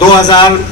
2000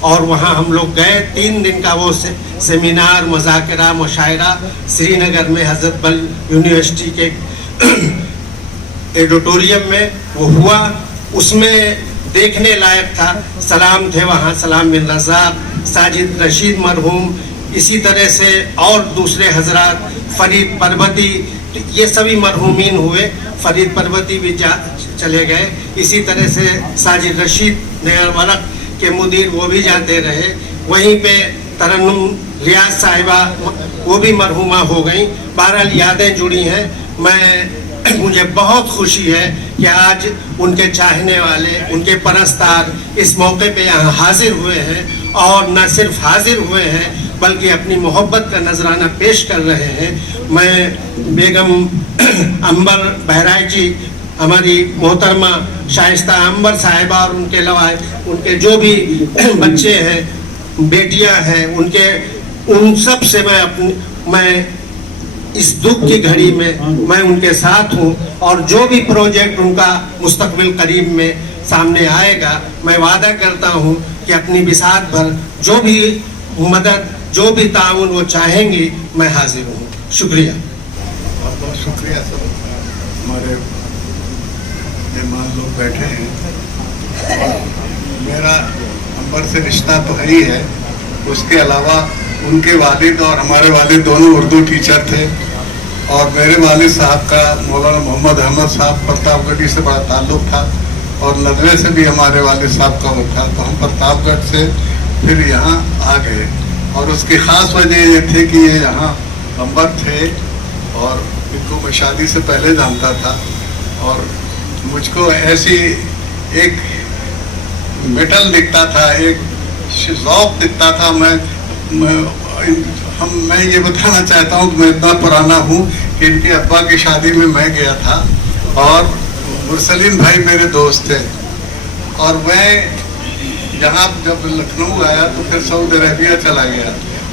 اور وہاں ہم لوگ گئے. 3 دن کا وہ سیمینار, مذاکرہ, مشاعرہ سری نگر میں حضرت بل یونیورسٹی کے ایڈیٹوریم میں وہ ہوا. اس میں دیکھنے لائق تھا. سلام تھے وہاں, سلام بن رزاق, ساجد رشید مرحوم, اسی طرح سے اور دوسرے حضرات, فرید پروتی, یہ سبھی مرحومین ہوئے. فرید پروتی بھی چلے گئے. اسی طرح سے ساجد رشید نگر ورق کے مدیر, وہ بھی جاتے رہے. وہیں پہ ترنم ریاض صاحبہ, وہ بھی مرحومہ ہو گئیں. بہرحال یادیں جڑی ہیں. مجھے بہت خوشی ہے کہ آج ان کے چاہنے والے, ان کے پرستار اس موقع پہ یہاں حاضر ہوئے ہیں, اور نہ صرف حاضر ہوئے ہیں بلکہ اپنی محبت کا نذرانہ پیش کر رہے ہیں. میں بیگم امبر بہرائچ جی, ہماری محترمہ شائستہ امبر صاحبہ, اور ان کے علاوہ ان کے جو بھی بچے ہیں, بیٹیاں ہیں, ان سب سے میں اس دکھ کی گھڑی میں ان کے ساتھ ہوں. اور جو بھی پروجیکٹ ان کا مستقبل قریب میں سامنے آئے گا, میں وعدہ کرتا ہوں کہ اپنی بساط پر جو بھی مدد, جو بھی تعاون وہ چاہیں گی, میں حاضر ہوں. شکریہ. بہت بہت شکریہ سب. ہمارے مہمان لوگ بیٹھے ہیں. میرا امبر سے رشتہ تو ہے ہی ہے. اس کے علاوہ ان کے والد اور ہمارے والد دونوں اردو ٹیچر تھے, اور میرے والد صاحب کا مولانا محمد احمد صاحب پرتاپ گڑھی سے بڑا تعلق تھا, اور ندوے سے بھی ہمارے والد صاحب کا وہ تھا. تو ہم پرتاپ گڑھ سے پھر یہاں آ گئے, اور اس کی خاص وجہ یہ تھی کہ یہ یہاں امبر تھے, اور ان کو میں شادی سے پہلے جانتا تھا, اور مجھ کو ایسی ایک میٹل دکھتا تھا, ایک ذوق دکھتا تھا. میں یہ بتانا چاہتا ہوں کہ میں اتنا پرانا ہوں کہ ان کے ابا کی شادی میں گیا تھا, اور مرسلین بھائی میرے دوست تھے. اور میں یہاں جب لکھنؤ آیا تو پھر سعودی عربیہ چلا گیا.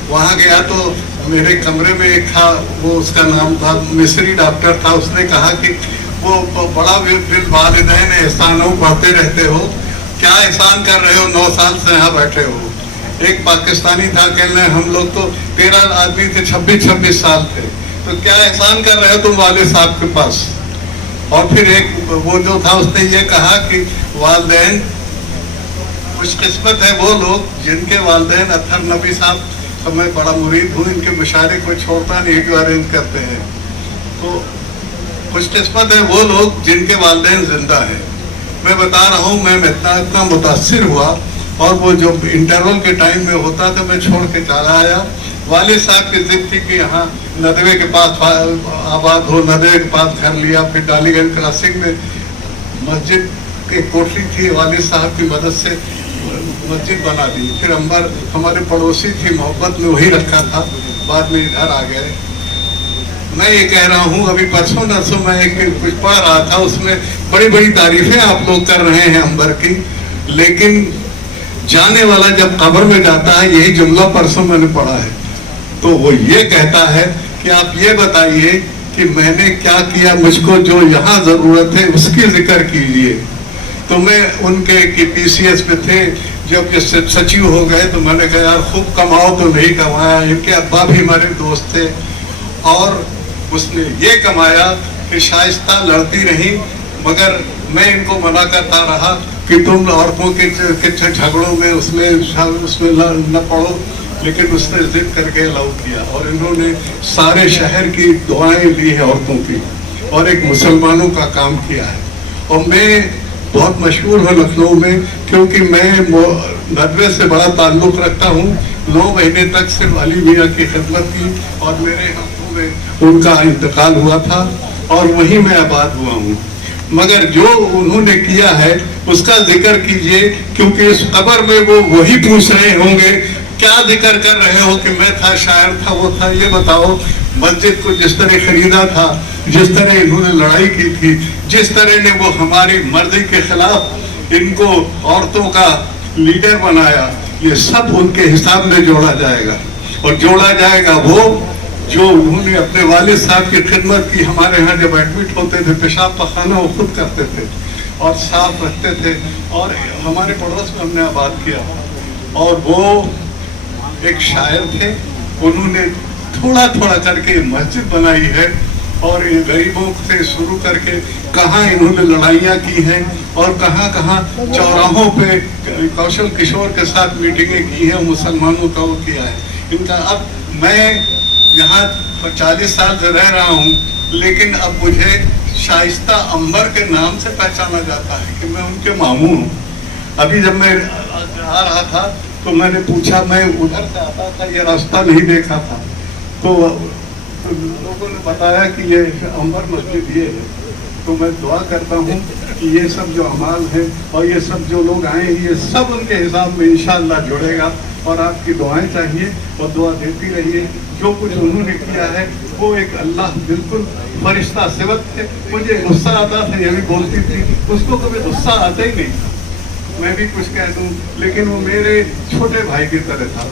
وہاں گیا تو میرے کمرے میں ایک تھا, وہ اس کا نام تھا مصری ڈاکٹر تھا. اس نے کہا کہ وہ بڑا بالوالدین احسان پڑھتے رہتے ہو, کیا احسان کر رہے ہو, 9 سال سے یہاں بیٹھے ہو. ایک پاکستانی تھا, کہنے ہم لوگ تو 13 آدمی تھے, 26 سال تھے, تو کیا احسان کر رہے ہو تم والد صاحب کے پاس. اور پھر ایک وہ جو تھا, اس نے یہ کہا کہ والدین خوش قسمت ہے وہ لوگ جن کے والدین اطہر نبی صاحب کا میں بڑا مرید ہوں, ان کے مشاعرے کو چھوڑتا نہیں کہ ارینج کرتے ہیں. تو خوش قسمت ہے وہ لوگ جن کے والدین زندہ ہیں. میں بتا رہا ہوں, میں اتنا متاثر ہوا, اور وہ جو انٹرول کے ٹائم میں ہوتا تھا میں چھوڑ کے چلا آیا. والد صاحب کی ضد تھی کہ یہاں ندوے کے پاس آباد ہو, ندوے کے پاس گھر لیا. پھر ڈالی گنج کراسنگ میں مسجد ایک کوٹری تھی, والد صاحب کی مدد سے مسجد بنا دی. پھر امبر ہمارے پڑوسی تھی, محبت میں وہی رکھا تھا, بعد میں ادھر آ گئے. میں یہ کہہ رہا ہوں, ابھی پرسوں نرسوں میں ایک کچھ پڑھ رہا تھا, اس میں بڑی بڑی تعریفیں آپ لوگ کر رہے ہیں امبر کی, لیکن جانے والا جب قبر میں جاتا ہے, یہی جملہ پرسوں میں نے پڑھا ہے, تو وہ یہ کہتا ہے کہ آپ یہ بتائیے کہ میں نے کیا کیا, مجھ کو جو یہاں ضرورت ہے اس کی ذکر کیجیے. تو میں ان کے پی سی ایس پہ تھے, جب یہ سچیو ہو گئے تو میں نے کہا یار خوب کماؤ, تو نہیں کمایا. ان کے ابا بھی ہمارے دوست تھے, اور اس نے یہ کمایا کہ شائستہ لڑتی رہی, مگر میں ان کو منع کرتا رہا کہ تم عورتوں کے جھگڑوں میں اس میں نہ پڑو. لیکن اس نے ضد کر کے الاؤ کیا, اور انہوں نے سارے شہر کی دعائیں لی ہیں عورتوں کی, اور ایک مسلمانوں کا کام کیا ہے. اور میں بہت مشہور ہوں لکھنؤ میں, کیونکہ میں ندوے سے بڑا تعلق رکھتا ہوں. 9 مہینے تک صرف علی میاں کی خدمت کی, اور میرے ہاتھوں میں ان کا انتقال ہوا تھا, اور وہیں میں آباد ہوا ہوں. مگر جو انہوں نے کیا ہے اس کا ذکر کیجئے, کیونکہ اس قبر میں وہ وہی پوچھ رہے ہوں گے کیا ذکر کر رہے ہو کہ میں تھا, شاعر تھا, وہ تھا. یہ بتاؤ, مسجد کو جس طرح خریدا تھا, جس طرح انہوں نے لڑائی کی تھی, جس طرح نے وہ ہماری مرضی کے خلاف ان کو عورتوں کا لیڈر بنایا, یہ سب ان کے حساب میں جوڑا جائے گا. اور جوڑا جائے گا وہ جو انہوں نے اپنے والد صاحب کی خدمت کی. ہمارے ہاں جب ایڈمٹ ہوتے تھے, پیشاب پخانہ وہ خود کرتے تھے اور صاف رکھتے تھے, اور ہمارے پڑوس میں ہم نے آباد کیا. اور وہ ایک شاعر تھے. انہوں نے تھوڑا تھوڑا کر کے مسجد بنائی ہے اور یہ غریبوں سے شروع کر کے کہاں انہوں نے لڑائیاں کی ہیں اور کہاں کہاں چوراہوں پہ کوشل کشور کے ساتھ میٹنگیں کی ہیں, مسلمانوں کا وہ کیا ہے ان کا. اب میں یہاں 40 سال سے رہ رہا ہوں, لیکن اب مجھے شائستہ عنبر کے نام سے پہچانا جاتا ہے کہ میں ان کے ماموں ہوں. ابھی جب میں آ رہا تھا تو میں نے پوچھا, میں ادھر سے آتا تھا, یہ راستہ نہیں دیکھا تھا, تو لوگوں نے بتایا کہ یہ عنبر مسجد یہ ہے. تو میں دعا کرتا ہوں کہ یہ سب جو اعمال ہیں اور یہ سب جو لوگ آئے ہیں یہ سب ان کے حساب میں انشاءاللہ جڑے گا, اور آپ کی دعائیں چاہیے اور دعا دیتی رہیے. جو کچھ انہوں نے کیا ہے وہ ایک اللہ بالکل فرشتہ صفت ہے. مجھے غصہ آتا تھا, یہ بھی بولتی تھی, اس کو کبھی غصہ آتا ہی نہیں تھا, میں بھی کچھ کہہ دوں, لیکن وہ میرے چھوٹے بھائی کی طرح تھا.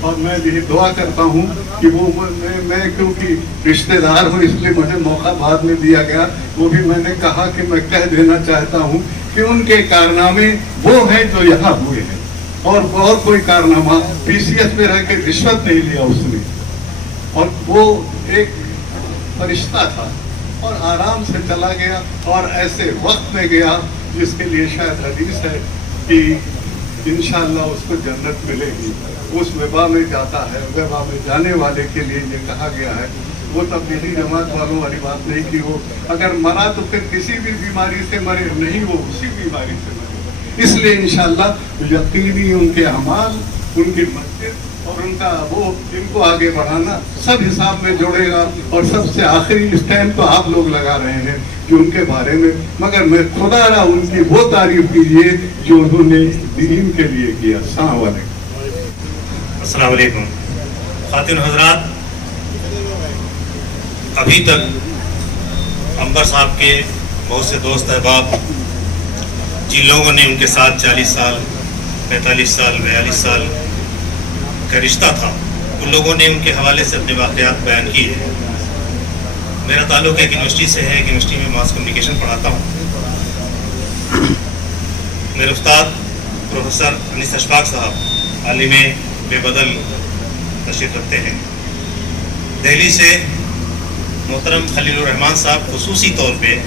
اور میں یہ دعا کرتا ہوں کہ وہ میں کیونکہ رشتہ دار ہوں اس لیے مجھے موقع بعد میں دیا گیا, وہ بھی میں نے کہا کہ میں کہہ دینا چاہتا ہوں کہ ان کے کارنامے وہ ہیں جو یہاں ہوئے ہیں, اور کوئی کارنامہ پی سی ایس میں رہ کے رشوت نہیں لیا اس نے, اور وہ ایک فرشتہ تھا اور آرام سے چلا گیا اور ایسے وقت میں گیا جس کے لیے شاید حدیث ہے کہ انشاءاللہ اس کو جنت ملے گی. اس وبا میں جاتا ہے, وبا میں جانے والے کے لیے یہ کہا گیا ہے. وہ تبلیغی جماعت والوں والی بات نہیں کہ وہ اگر مرا تو پھر کسی بھی بیماری سے مرے نہیں, وہ اسی بیماری سے مرے. اس لیے انشاءاللہ یقینی ان کے اعمال, ان کی مسجد اور ان کا وہ ان کو آگے بڑھانا سب حساب میں جوڑے گا. اور سب سے آخری اس ٹائم تو آپ لوگ لگا رہے ہیں کہ ان کے بارے میں, مگر میں خدا را ان کی وہ تعریف کیجیے جو انہوں نے دین کے لیے کیا. السلام علیکم. السلام علیکم خواتین حضرات. ابھی تک عنبر صاحب کے بہت سے دوست احباب جن لوگوں نے ان کے ساتھ 40 سال 45 سال 42 سال کا رشتہ تھا, ان لوگوں نے ان کے حوالے سے اپنے واقعات بیان کیے ہیں. میرا تعلق ایک یونیورسٹی سے ہے, ایک یونیورسٹی میں ماس کمیونیکیشن پڑھاتا ہوں. میرے استاد پروفیسر انیس اشفاق صاحب عالم بے بدل تشریف رکھتے ہیں. دہلی سے محترم خلیل الرحمان صاحب خصوصی طور پہ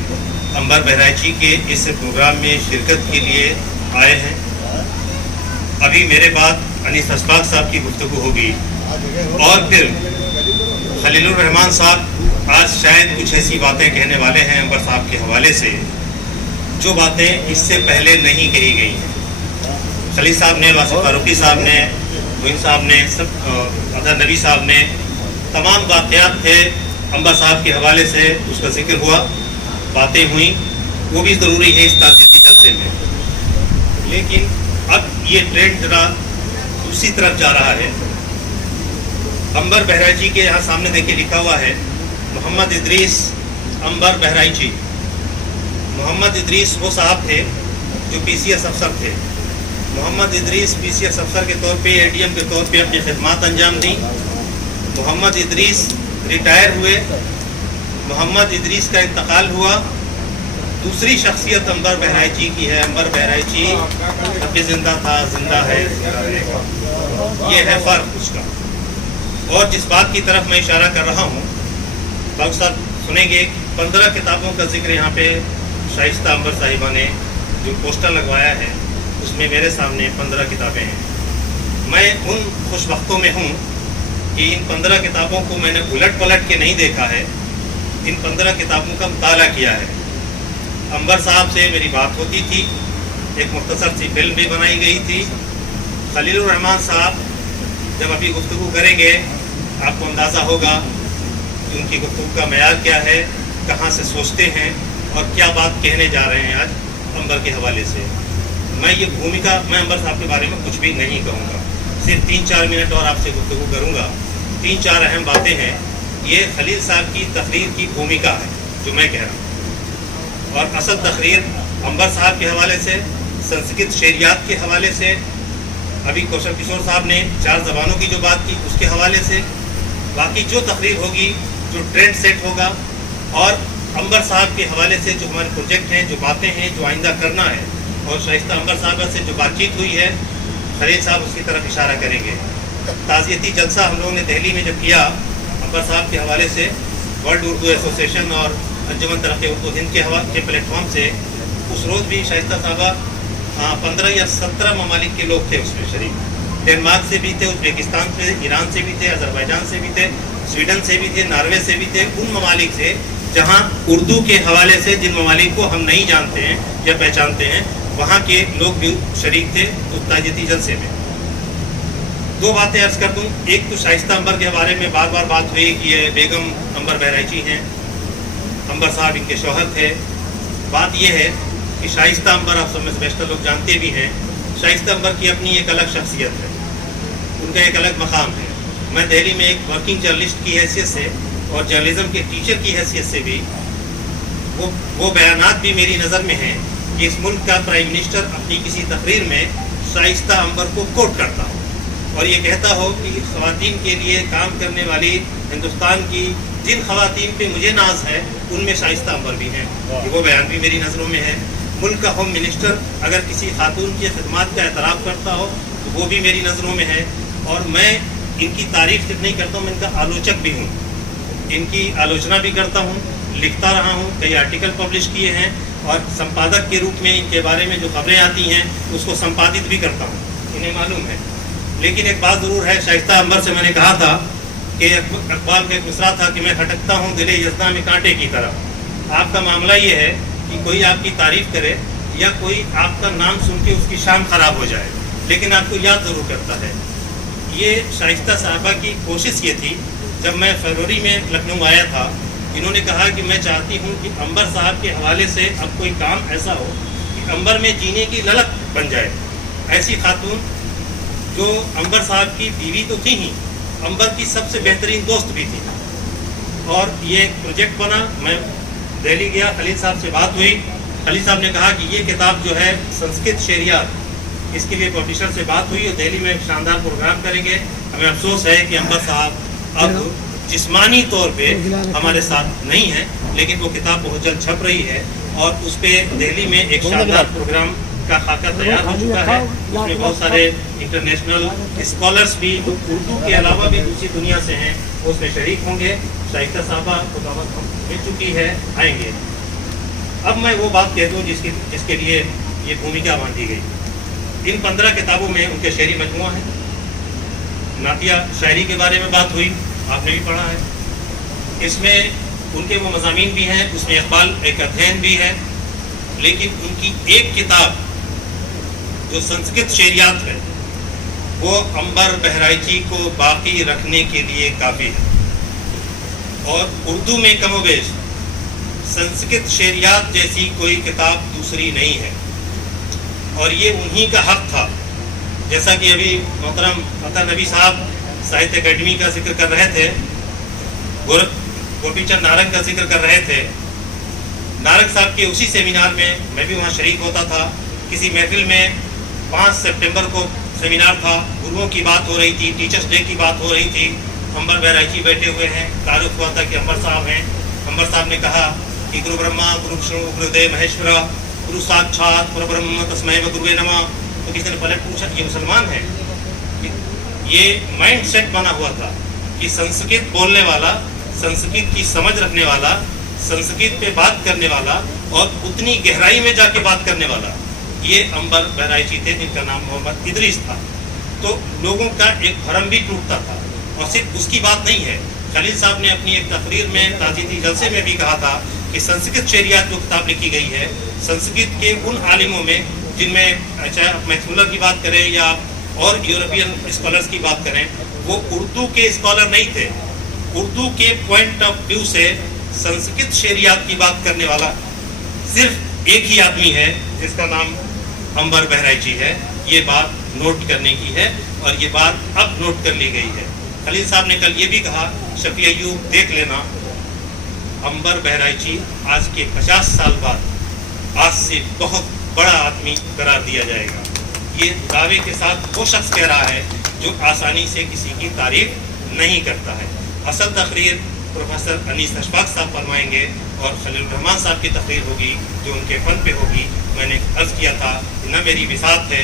عنبر بہرائچی کے اس پروگرام میں شرکت کے لیے آئے ہیں. ابھی میرے بعد انیس اشفاق صاحب کی گفتگو ہوگی اور پھر خلیل الرحمان صاحب آج شاید کچھ ایسی باتیں کہنے والے ہیں عنبر صاحب کے حوالے سے جو باتیں اس سے پہلے نہیں کہی گئی ہیں. خلیل صاحب نے, واسف فاروقی صاحب نے, معین صاحب نے, اظہر نبی صاحب نے, تمام واقعات تھے عنبر صاحب کے حوالے سے, اس کا ذکر ہوا, باتیں ہوئیں, وہ بھی ضروری ہے اس تعزیتی جلسے میں. لیکن اب یہ ٹرینڈ ذرا دوسری طرف جا رہا ہے. عنبر بہرائچی کے یہاں سامنے دیکھے لکھا ہوا ہے محمد ادریس عنبر بہرائچی. محمد ادریس وہ صاحب تھے جو پی سی ایس افسر تھے. محمد ادریس پی سی ایس افسر کے طور پہ, اے ڈی ایم کے طور پہ اپنی خدمات انجام دیں. محمد ادریس ریٹائر ہوئے, محمد ادریس کا انتقال ہوا. دوسری شخصیت عنبر بہرائچی کی ہے. عنبر بہرائچی اب بھی زندہ تھا, زندہ ہے, یہ ہے فرق اس کا. اور جس بات کی طرف میں اشارہ کر رہا ہوں, باقی صاحب سنیں گے, 15 کتابوں کا ذکر یہاں پہ شائستہ عنبر صاحبہ نے جو پوسٹر لگوایا ہے اس میں میرے سامنے 15 کتابیں ہیں. میں ان خوش وقتوں میں ہوں کہ ان 15 کتابوں کو میں نے الٹ پلٹ کے نہیں دیکھا ہے, ان 15 کتابوں کا مطالعہ کیا ہے. عنبر صاحب سے میری بات ہوتی تھی, ایک مختصر سی فلم بھی بنائی گئی تھی. خلیل الرحمان صاحب جب ابھی گفتگو کریں گے آپ کو اندازہ ہوگا کہ ان کی گفتگو کا معیار کیا ہے, کہاں سے سوچتے ہیں اور کیا بات کہنے جا رہے ہیں آج عنبر کے حوالے سے. میں یہ بھومکا, میں عنبر صاحب کے بارے میں کچھ بھی نہیں کہوں گا, صرف 3-4 منٹ اور آپ سے گفتگو کروں گا. 3-4 اہم باتیں ہیں. یہ خلیل صاحب کی تقریر کی بھومکا ہے جو میں کہہ رہا ہوں, اور اصل تقریر عنبر صاحب کے حوالے سے, سنسکرت شعریات کے حوالے سے, ابھی کوشل کشور صاحب نے 4 زبانوں کی جو بات کی اس کے حوالے سے, باقی جو تقریر ہوگی, جو ٹرینڈ سیٹ ہوگا, اور عنبر صاحب کے حوالے سے جو ہمارے پروجیکٹ ہیں, جو باتیں ہیں, جو آئندہ کرنا ہے, اور شائستہ عنبر صاحبہ سے جو بات چیت ہوئی ہے خلیل صاحب اس کی طرف اشارہ کریں گے. تعزیتی جلسہ ہم لوگوں نے دہلی میں جب کیا انور صاحب کے حوالے سے ورلڈ اردو ایسوسیشن اور انجمن ترقی اردو ہند کے پلیٹ فارم سے، اس روز بھی شائستہ صاحبہ 15 یا 17 ممالک کے لوگ تھے اس میں شریک. ڈنمارک سے بھی تھے، ازبیکستان سے، ایران سے بھی تھے، آذربائیجان سے بھی تھے، سویڈن سے بھی تھے، ناروے سے بھی تھے. ان ممالک سے جہاں اردو کے حوالے سے جن ممالک کو ہم نہیں جانتے ہیں یا پہچانتے ہیں، وہاں کے لوگ بھی شریک تھے اس تعزیتی جلسے میں. 2 باتیں عرض کر دوں. ایک تو شائستہ انور کے بارے میں بار بار بات ہوئی کہ یہ بیگم انور بہرائچی ہیں، انور صاحب ان کے شوہر تھے. بات یہ ہے کہ شائستہ انور، آپ سب میں سے بیشتر لوگ جانتے بھی ہیں، شائستہ انور کی اپنی ایک الگ شخصیت ہے، ان کا ایک الگ مقام ہے. میں دہلی میں ایک ورکنگ جرنلسٹ کی حیثیت سے اور جرنلزم کے ٹیچر کی حیثیت سے بھی وہ بیانات بھی میری نظر میں ہیں کہ اس ملک کا پرائم منسٹر اپنی کسی تقریر میں شائستہ انور کو کوٹ کرتا ہو اور یہ کہتا ہو کہ خواتین کے لیے کام کرنے والی ہندوستان کی جن خواتین پہ مجھے ناز ہے ان میں شائستہ انور بھی ہیں. وہ بیان بھی میری نظروں میں ہے. ملک کا ہوم منسٹر اگر کسی خاتون کی خدمات کا اعتراف کرتا ہو تو وہ بھی میری نظروں میں ہے. اور میں ان کی تعریف صرف نہیں کرتا ہوں، میں ان کا آلوچک بھی ہوں، ان کی آلوچنا بھی کرتا ہوں، لکھتا رہا ہوں، کئی آرٹیکل پبلش کیے ہیں اور سمپادک کے روپ میں ان کے بارے میں جو خبریں آتی ہیں اس کو سمپادت بھی کرتا ہوں، انہیں معلوم ہے. لیکن ایک بات ضرور ہے، شائستہ انور سے میں نے کہا تھا کہ اقبال کا ایک مصرع تھا کہ میں کھٹکتا ہوں دل یزداں میں کانٹے کی طرح. آپ کا معاملہ یہ ہے کہ کوئی آپ کی تعریف کرے یا کوئی آپ کا نام سن کے اس کی شام خراب ہو جائے لیکن آپ کو یاد ضرور کرتا ہے. یہ شائستہ صاحبہ کی کوشش یہ تھی. جب میں فروری میں لکھنؤ آیا تھا، انہوں نے کہا کہ میں چاہتی ہوں کہ انور صاحب کے حوالے سے اب کوئی کام ایسا ہو کہ انور میں جینے کی للک بن جائے. ایسی خاتون جو انور صاحب کی بیوی تو تھی ہی، انور کی سب سے بہترین دوست بھی تھی. اور یہ ایک پروجیکٹ بنا. میں دہلی گیا، خلیل صاحب سے بات ہوئی. خلیل صاحب نے کہا کہ یہ کتاب جو ہے سنسکرت شعریات، اس کے لیے پبلشر سے بات ہوئی اور دہلی میں ایک شاندار پروگرام کریں گے. ہمیں افسوس ہے کہ انور صاحب اب جسمانی طور پہ ہمارے ساتھ نہیں ہیں، لیکن وہ کتاب بہت جلد چھپ رہی ہے اور اس پہ دہلی میں ایک شاندار پروگرام کا خاکہ تیار ہو چکا ہے. اس میں بہت سارے انٹرنیشنل اسکالرس بھی جو اردو کے علاوہ بھی دوسری دنیا سے ہیں وہ اس میں شریک ہوں گے. شائستہ صاحبہ کو دعوت مل چکی ہے، آئیں گے. اب میں وہ بات کہہ دوں جس کے لیے یہ بھومکا باندھی گئی. ان 15 کتابوں میں ان کے شعری مجموعہ ہے. نعتیہ شاعری کے بارے میں بات ہوئی، آپ نے بھی پڑھا ہے. اس میں ان کے وہ مضامین بھی ہیں، اس میں اقبال ایک ادھین بھی ہے. لیکن ان کی ایک کتاب جو سنسکرت شعریات ہے وہ انور بہرائچی کو باقی رکھنے کے لیے کافی ہے. اور اردو میں کم و بیش سنسکرت شعریات جیسی کوئی کتاب دوسری نہیں ہے اور یہ انہی کا حق تھا. جیسا کہ ابھی محترم عطا نبی صاحب ساہتیہ اکیڈمی کا ذکر کر رہے تھے، گوپی چند نارنگ کا ذکر کر رہے تھے. نارنگ صاحب کے اسی سیمینار میں میں بھی وہاں شریک ہوتا تھا. کسی محفل میں 5 سپٹمبر کو سیمینار تھا، گروؤں کی بات ہو رہی تھی، ٹیچرس ڈے کی بات ہو رہی تھی. انور بہرائچی بیٹھے ہوئے ہیں، تعارف ہوا تھا کہ انور صاحب ہیں. انور صاحب نے کہا کہ گرو برہما گرو وشنو گرو دیو مہیشورا گرو ساکشات پر برہم تسمے گروے نمہ. تو کسی نے پلٹ پوچھا کہ یہ مسلمان ہیں؟ یہ مائنڈ سیٹ بنا ہوا تھا کہ سنسکرت بولنے والا، سنسکرت کی سمجھ رکھنے والا، سنسکرت پہ بات کرنے والا اور اتنی گہرائی میں جا کے بات کرنے والا یہ انور بہرائچی تھے، جن کا نام محمد ادریس تھا. تو لوگوں کا ایک بھرم بھی ٹوٹتا تھا. اور صرف اس کی بات نہیں ہے، خلیل صاحب نے اپنی ایک تقریر میں تعزیتی جلسے میں بھی کہا تھا کہ سنسکرت شعریات جو کتاب لکھی گئی ہے سنسکرت کے ان عالموں میں جن میں چاہے آپ میکس مولر کی بات کریں یا اور یورپین اسکالرس کی بات کریں، وہ اردو کے اسکالر نہیں تھے. اردو کے پوائنٹ آف ویو سے سنسکرت شعریات کی بات کرنے والا صرف ایک ہی آدمی ہے جس کا نام انور بہرائچی ہے. یہ بات نوٹ کرنے کی ہے اور یہ بات اب نوٹ کر لی گئی ہے. خلیل صاحب نے کل یہ بھی کہا، شفیع ایوب دیکھ لینا، انور بہرائچی آج کے 50 سال بعد آج سے بہت بڑا آدمی قرار دیا جائے گا. یہ دعوے کے ساتھ وہ شخص کہہ رہا ہے جو آسانی سے کسی کی تعریف نہیں کرتا ہے. اصل تقریر پروفیسر انیس اشفاق صاحب فرمائیں گے اور خلیل الرحمان صاحب کی تقریر ہوگی جو ان کے فن پہ ہوگی. میں نے عرض کیا تھا کہ نہ میری وسعت ہے